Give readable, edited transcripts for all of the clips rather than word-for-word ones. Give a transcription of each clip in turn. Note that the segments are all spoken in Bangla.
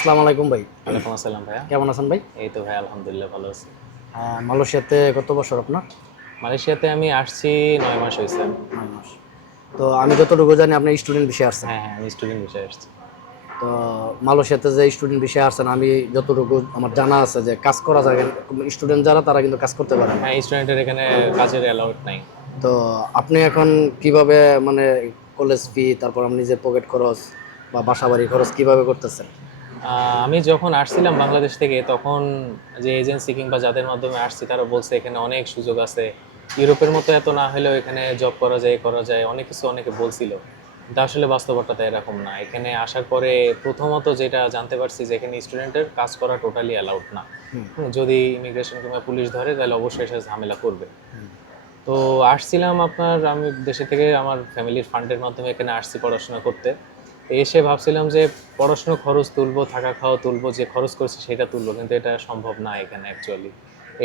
আসসালামু আলাইকুম ভাই। ওয়ালাইকুম আসসালাম ভাইয়া। কেমন আছেন ভাই? এই তো ভাই আলহামদুলিল্লাহ ভালো আছি। মালয়েশিয়াতে কত বছর আপনার? মালয়েশিয়াতে আমি আসছি ৯ মাস হইছে। ৯ মাস। তো আমি যতটুকু জানি আপনি স্টুডেন্ট ভিসায় আসছেন। হ্যাঁ, হ্যাঁ, আমি স্টুডেন্ট ভিসায় আসছি। তো মালয়েশিয়াতে যে স্টুডেন্ট ভিসায় আসছেন, আমি যতটুকু আমার জানা আছে যে কাজ করা যায়, স্টুডেন্ট যারা তারা কিন্তু কাজ করতে পারে না। হ্যাঁ, স্টুডেন্টের এখানে কাজের অ্যালাউড নাই। তো আপনি এখন কিভাবে মানে কলেজ ফি, তারপর আপনি নিজের পকেট খরচ বা বাসা বাড়ি খরচ কিভাবে করতেছেন? আমি যখন আসছিলাম বাংলাদেশ থেকে তখন যে এজেন্সি কিংবা যাদের মাধ্যমে আসছি তারা বলছে এখানে অনেক সুযোগ আছে। ইউরোপের মতো এত না হলেও এখানে জব করা যায়, অনেক কিছু অনেকে বলছিল। কিন্তু আসলে বাস্তবতা তো এরকম না। এখানে আসার পরে প্রথমত যেটা জানতে পারছি যে এখানে স্টুডেন্টের কাজ করা টোটালি অ্যালাউড না। যদি ইমিগ্রেশন কিংবা পুলিশ ধরে তাহলে অবশ্যই সে ঝামেলা করবে। তো আসছিলাম আমি দেশে থেকে আমার ফ্যামিলির ফান্ডের মাধ্যমে এখানে আসছি পড়াশোনা করতে। তো এসে ভাবছিলাম যে পড়াশোনার খরচ তুলবো, থাকা খাওয়া তুলবো, যে খরচ করছি সেটা তুলবো, কিন্তু এটা সম্ভব না এখানে অ্যাকচুয়ালি।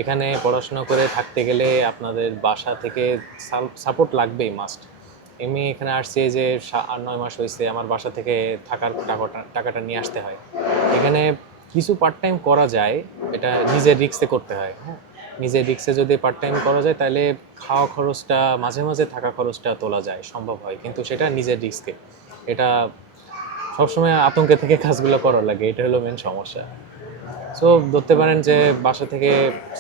এখানে পড়াশোনা করে থাকতে গেলে আপনাদের বাসা থেকে সাপোর্ট লাগবেই, মাস্ট। এমনি এখানে আসছি এই যে ৮-৯ মাস হয়েছে, আমার বাসা থেকে থাকার টাকাটা নিয়ে আসতে হয়। এখানে কিছু পার্ট টাইম করা যায়, এটা নিজের রিস্কে করতে হয়। হ্যাঁ, নিজের রিস্কে যদি পার্ট টাইম করা যায় তাহলে খাওয়া খরচটা, মাঝে মাঝে থাকা খরচটা তোলা যায়, সম্ভব হয়, কিন্তু সেটা নিজের রিস্কে। এটা সবসময় আতঙ্কে থেকে কাজগুলো করা লাগে, এটা হলো মেন সমস্যা। সো ধরতে পারেন যে বাসা থেকে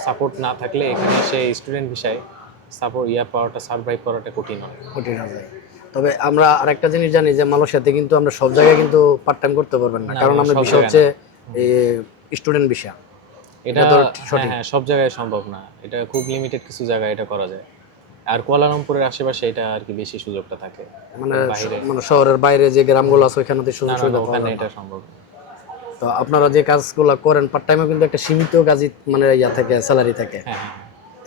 সাপোর্ট না থাকলে এখানে এসে স্টুডেন্ট ভিসায় পাওয়াটা, সার্ভাইভ করাটা কঠিন হয়। কঠিন হবে। তবে আমরা আরেকটা জিনিস জানি যে মালয়েশিয়াতে কিন্তু আমরা সব জায়গায় কিন্তু পার্ট টাইম করতে পারবেন না, না, কারণ না, আমরা সব বিষয় জায়গায় হচ্ছে না। Student visa. এটা এটা তো হ্যাঁ, সঠিক। হ্যাঁ, সব জায়গায় সম্ভব না। এটা খুব লিমিটেড কিছু জায়গায় এটা করা যায়। আর কুয়ালালামপুরের আশেপাশে এটা আর কি বেশি সুযোগটা থাকে। মানে বাইরে মানে শহরের বাইরে যে গ্রামগুলো আছে ওইখানে তো না, সুযোগ না, না, সুবিধা পাওয়া ওখানে যায় না। এটা সম্ভব না। তো আপনারা যে কাজগুলো করেন পার্ট টাইমে কিন্তু একটা সীমিত কাজই মানে থাকে, স্যালারি থাকে হ্যাঁ, হ্যাঁ,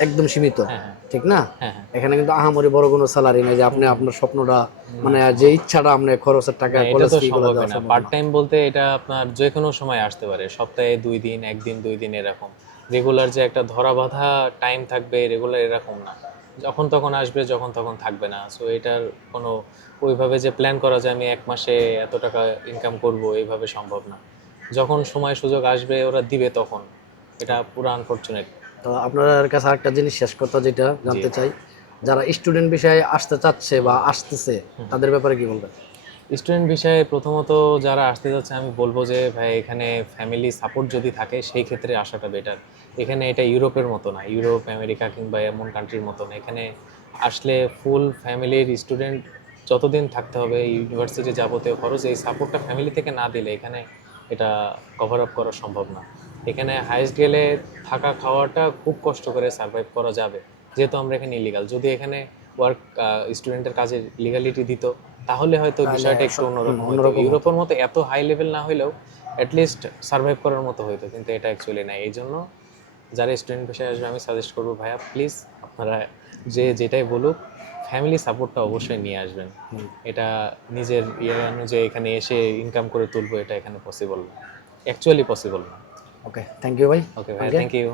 একদম সীমিত, হ্যাঁ, হ্যাঁ, ঠিক না? হ্যাঁ, হ্যাঁ। এখানে কিন্তু আহামরি বড় কোনো স্যালারি নেই যে আপনি আপনার স্বপ্নটা মানে যে ইচ্ছাটা আপনি খরচের টাকা না, এটা কলেজ তো ফি গুলো সম্ভবই দেওয়া না। সম্ভব পার্ট না। টাইম বলতে এটা আপনার যেকোনো সময় আসতে পারে। সপ্তাহে ২ দিন, ১ দিন, ২ দিন এরকম। রেগুলার যে একটা ধরা বাঁধা টাইম থাকবে রেগুলার, এরকম না। যখন তখন আসবে, যখন তখন থাকবে না। সো এটার কোনো ওইভাবে যে প্ল্যান করা যায় আমি ১ মাসে এত টাকা ইনকাম করব, এইভাবে সম্ভব না। যখন সময় সুযোগ আসবে ওরা দিবে তখন। এটা পুরা আনফরচুনেট। তো আপনার কাছে আরেকটা জিনিস শেষ কথা যেটা জি। জানতে চাই, যারা স্টুডেন্ট বিষয়ে আসতে চাচ্ছে বা আসতেছে তাদের ব্যাপারে কি বলবেন? স্টুডেন্ট বিষয়ে প্রথমত যারা আসতে যাচ্ছে আমি বলবো যে ভাই এখানে ফ্যামিলি সাপোর্ট যদি থাকে সেই ক্ষেত্রে আসাটা বেটার। এখানে এটা ইউরোপের মতো না, ইউরোপ আমেরিকা কিংবা এমন কান্ট্রির মতো না। এখানে আসলে ফুল ফ্যামিলির স্টুডেন্ট যতদিন থাকতে হবে, ইউনিভার্সিটি যাবতীয় খরচ, এই সাপোর্টটা ফ্যামিলি থেকে না দিলে এখানে এটা কভার আপ করা সম্ভব না। এখানে হাইস্ট গেলে থাকা খাওয়াটা খুব কষ্ট করে সার্ভাইভ করা যাবে, যেহেতু আমরা এখানে ইলিগাল। যদি এখানে ওয়ার্ক স্টুডেন্টের কাজের লিগালিটি দিত তাহলে হয়তো তাহলে বিষয়টা একটু অন্যরকম হতো, অন্যরকম হতো। ইউরোপের মতো এত হাই লেভেল না হলেও অ্যাটলিস্ট সার্ভাইভ করার মতো হতো, কিন্তু এটা অ্যাকচুয়ালি নাই। এই জন্য যারা স্টুডেন্ট পেশায় আসবে আমি সাজেস্ট করবো ভাইয়া প্লিজ আপনারা যে যেটাই বলুক ফ্যামিলি সাপোর্টটা অবশ্যই নিয়ে আসবেন। এটা নিজের ইয়ে অনুযায়ী এখানে এসে ইনকাম করে তুলবো, এটা এখানে পসিবল না, অ্যাকচুয়ালি পসিবল না। ওকে, থ্যাংক ইউ ভাই। ওকে ভাইয়া, ওকে। Thank you.